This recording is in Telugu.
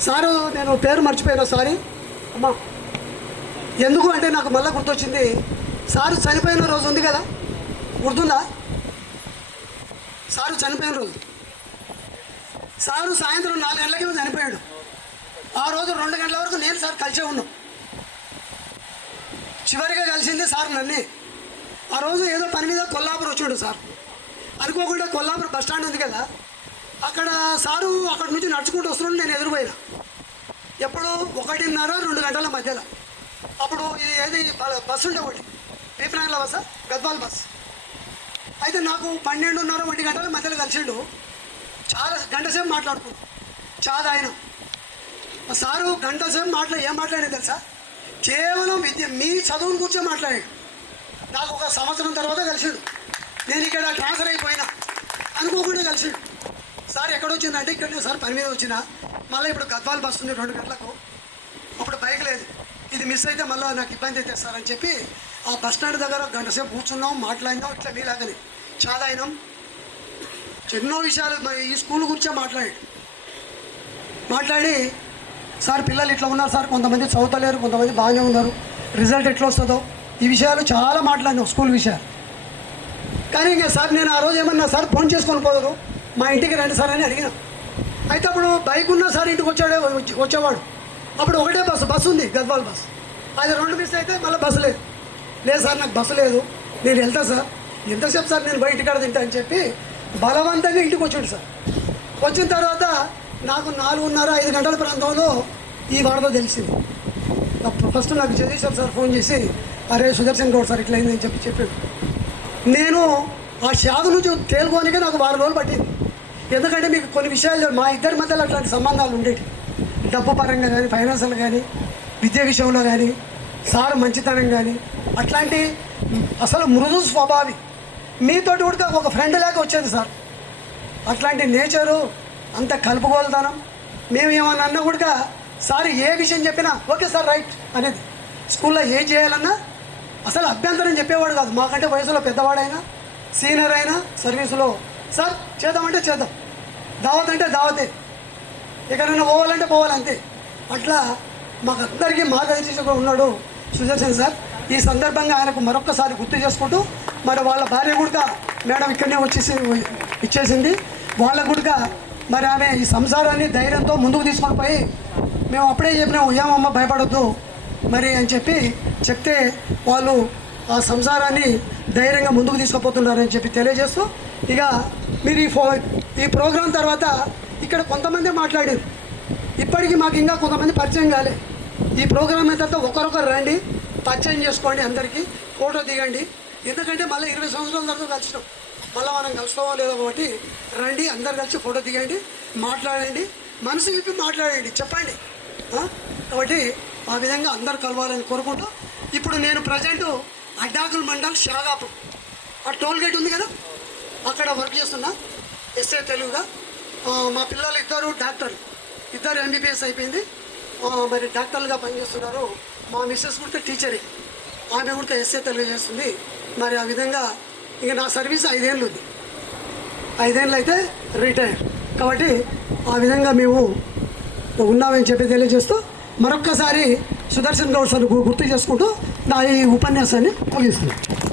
సారు నేను పేరు మర్చిపోయినా సారీ. అమ్మా ఎందుకు అంటే నాకు మళ్ళీ గుర్తొచ్చింది సారు చనిపోయిన రోజు ఉంది కదా? గుర్తుందా? సారు చనిపోయిన రోజు. సారు సాయంత్రం నాలుగు గంటలకి చనిపోయాడు. ఆ రోజు రెండు గంటల వరకు నేను సార్ కలిసే ఉన్నాం. చివరిగా కలిసింది సార్ నన్నే. ఆ రోజు ఏదో పని మీద కొల్లాపూర్ వచ్చాడు సార్. అనుకోకుండా కొల్లాపూర్ బస్ స్టాండ్ ఉంది కదా? అక్కడ సారు అక్కడ నుంచి నడుచుకుంటూ వస్తున్నాడు నేను ఎదురుపోయినా. ఎప్పుడు ఒకటిన్నర రెండు గంటల మధ్యలో. అప్పుడు ఇది ఏది బ- బస్సు ఉండే ఒకటి. పీపనాగల బస్సా? గద్వాల్ బస్ అయితే నాకు పన్నెండున్నర ఒంటి గంటల మధ్యలో కలిసిండు. చాలా గంట సేపు మాట్లాడుకున్నాం. చాలా ఆయన. సారు గంట సేపు మాట్లా ఏం మాట్లాడే తెలుసా? కేవలం విద్య మీ చదువుని కూర్చో మాట్లాడాడు. నాకు ఒక సంవత్సరం తర్వాత కలిసిండు. నేను ఇక్కడ ట్రాన్స్ఫర్ అయిపోయినా. అనుకోకుండా కలిసిండు. సార్ ఎక్కడ వచ్చిందంటే ఇక్కడ సార్ పని మీద వచ్చిన. మళ్ళీ ఇప్పుడు గద్వాల్ బస్ ఉంది రెండు గంటలకు. అప్పుడు బైక్ లేదు. ఇది మిస్ అయితే మళ్ళీ నాకు ఇబ్బంది అయితే సార్ అని చెప్పి ఆ బస్ స్టాండ్ దగ్గర గంట సేపు కూర్చున్నాం మాట్లాడినాం ఇట్లా మీలాగని చాలా అయినాం. ఎన్నో విషయాలు మరి ఈ స్కూల్ గురించే మాట్లాడి మాట్లాడి సార్ పిల్లలు ఇట్లా ఉన్నారు సార్ కొంతమంది చదువుతలేరు కొంతమంది బాగానే ఉన్నారు. రిజల్ట్ ఎట్లా వస్తుందో? ఈ విషయాలు చాలా మాట్లాడినాం స్కూల్ విషయాలు. కానీ ఇంకా సార్ నేను ఆ రోజు ఏమన్నా సార్ ఫోన్ చేసుకొని పోదురు. మా ఇంటికి రండి సార్ అని అడిగిన. అయితే అప్పుడు బైక్ ఉన్న సార్ ఇంటికి వచ్చాడే వచ్చేవాడు. అప్పుడు ఒకటే బస్సు బస్సు ఉంది గద్వాల్ బస్సు. అది రెండు మిస్ అయితే మళ్ళీ బస్సు లేదు. లేదు సార్ నాకు బస్సు లేదు. నేను వెళ్తా సార్. ఎంతసేపు సార్ నేను బయట కాడ తింటా అని చెప్పి బలవంతంగా ఇంటికి వచ్చాడు సార్. వచ్చిన తర్వాత నాకు నాలుగున్నర ఐదు గంటల ప్రాంతంలో ఈ వార్త తెలిసింది. ఫస్ట్ నాకు జగదీశ్వర్ సార్ ఫోన్ చేసి అరే సుదర్శన్ గౌడ్ సార్ ఇట్లయిందని చెప్పి చెప్పాడు. నేను ఆ షాదు నుంచి తేలుకోనికే నాకు వారం రోజులు పట్టింది. ఎందుకంటే మీకు కొన్ని విషయాలు మా ఇద్దరి మధ్యలో అట్లాంటి సంబంధాలు ఉండేవి డబ్బు పరంగా కానీ ఫైనాన్షియల్ కానీ విద్య విషయంలో కానీ సార్ మంచితనం కానీ అట్లాంటి అసలు మృదు స్వభావి. మీతోటి కూడా ఒక ఫ్రెండ్ లాగా వచ్చేది సార్. అట్లాంటి నేచరు అంత కలుపుకోలుతానం మేము ఏమన్నా అన్నా కూడా సార్ ఏ విషయం చెప్పినా ఓకే సార్ రైట్ అనేది. స్కూల్లో ఏం చేయాలన్నా అసలు అభ్యంతరం చెప్పేవాడు కాదు. మాకంటే వయసులో పెద్దవాడైనా సీనియర్ అయినా సర్వీసులో సార్ చేద్దామంటే చేద్దాం. దావత్ అంటే దావతే. ఎక్కడైనా పోవాలంటే పోవాలంతే. అట్లా మాకు అందరికీ మార్గదర్శకుడు ఉన్నాడు సుదర్శన్ సార్. ఈ సందర్భంగా ఆయనకు మరొకసారి గుర్తు చేసుకుంటూ మరి వాళ్ళ భార్య కూడా మేడం ఇక్కడనే వచ్చేసి ఇచ్చేసింది. వాళ్ళ కూడా మరి ఆమె ఈ సంసారాన్ని ధైర్యంతో ముందుకు తీసుకొని పోయి మేము అప్పుడే చెప్పినాము ఏమమ్మ భయపడొద్దు. మరి అని చెప్పి చెప్తే వాళ్ళు ఆ సంసారాన్ని ధైర్యంగా ముందుకు తీసుకుపోతున్నారని చెప్పి తెలియజేస్తూ ఇక మీరు ఈ ఫో ఈ ప్రోగ్రాం తర్వాత ఇక్కడ కొంతమంది మాట్లాడారు. ఇప్పటికీ మాకు ఇంకా కొంతమంది పరిచయం కాలే. ఈ ప్రోగ్రామ్ తర్వాత ఒకరొకరు రండి పరిచయం చేసుకోండి అందరికీ ఫోటో దిగండి. ఎందుకంటే మళ్ళీ ఇరవై సంవత్సరాల తర్వాత కలిసినాం. మళ్ళీ మనం కలుస్తామో లేదో కాబట్టి రండి అందరు కలిసి ఫోటో దిగండి మాట్లాడండి మనసు విప్పి మాట్లాడండి చెప్పండి. కాబట్టి ఆ విధంగా అందరు కలవాలని కోరుకుంటూ ఇప్పుడు నేను ప్రజెంటు అడ్డాకుల మండల్ షాగాపూర్ ఆ టోల్ గేట్ ఉంది కదా? అక్కడ వర్క్ చేస్తున్నా. ఎస్ఏ తెలుగుగా. మా పిల్లలు ఇద్దరు డాక్టర్. ఇద్దరు ఎంబీబీఎస్ అయిపోయింది. మరి డాక్టర్లుగా పనిచేస్తున్నారు. మా మిస్సెస్ కూడా టీచరే ఆమె కూడా ఎస్ఏ తెలుగు చేస్తుంది. మరి ఆ విధంగా ఇక నా సర్వీస్ ఐదేళ్ళు ఉంది. ఐదేళ్ళు అయితే రిటైర్ కాబట్టి ఆ విధంగా మేము ఉన్నామని చెప్పి తెలియజేస్తూ మరొక్కసారి సుదర్శన్ గౌడ్ సార్ గుర్తు చేసుకుంటూ నా ఈ ఉపన్యాసాన్ని ముగిస్తున్నాను.